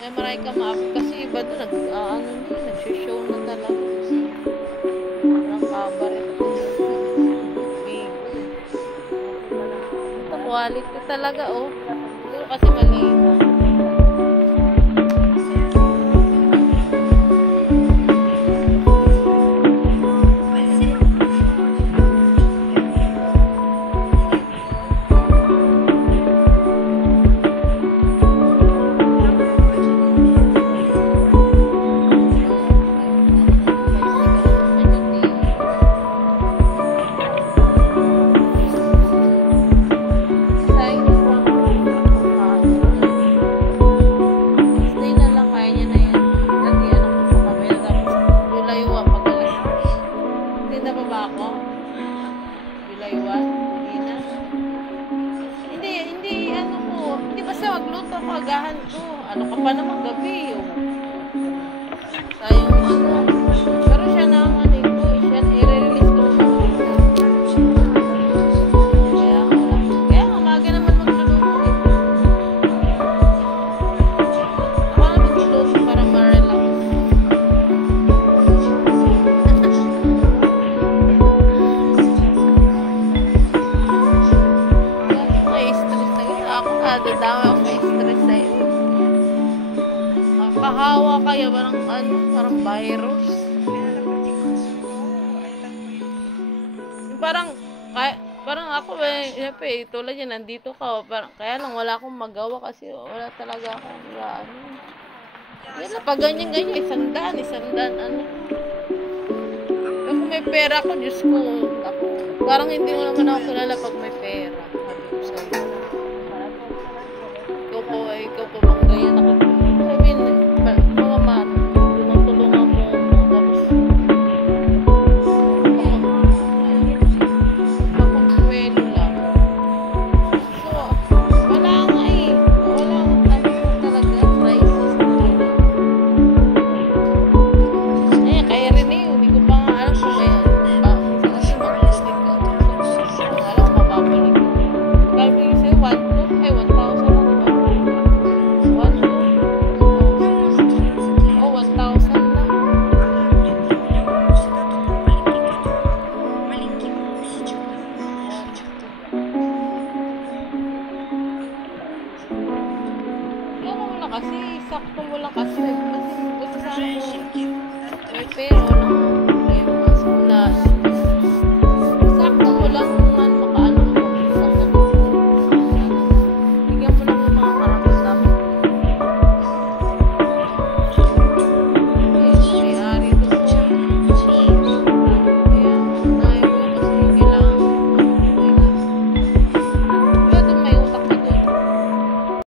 Ay, marami ka maabot kasi iba doon, nagsishow na talaga. Parang cabaret. Big. Ito, quality talaga, oh. Siguro kasi maliit. Magluto ako, agahan ko. Ano ka pa naman gabi, oh. Sayang pero siya naman ito, siya i-release ko kaya umaga naman magluluto ako na magluluto para ma-relax. Na-stress na ako, nadadama ako sa stress na yun. Kahawa kaya parang virus. Parang ako siyempre, tulad yan, nandito ka, kaya lang wala akong magawa kasi wala talaga akong yan na, pag ganyan, isandaan, kung may pera ko, Diyos ko, parang hindi mo naman ako kilala pag may pera. Sabi ko sa'yo. Ikaw po bang ganyan ako? Sabihin, mama, tulungan mo tapos makonsuelo lang. So, wala nga talaga crisis. Kaya rin hindi ko pa nga alam kung may kasi makulit ka. Alam ko mababalik. Sabi ko sa'yo, 1,000 kasi sakto mo lang kasi gusto sa akin may pero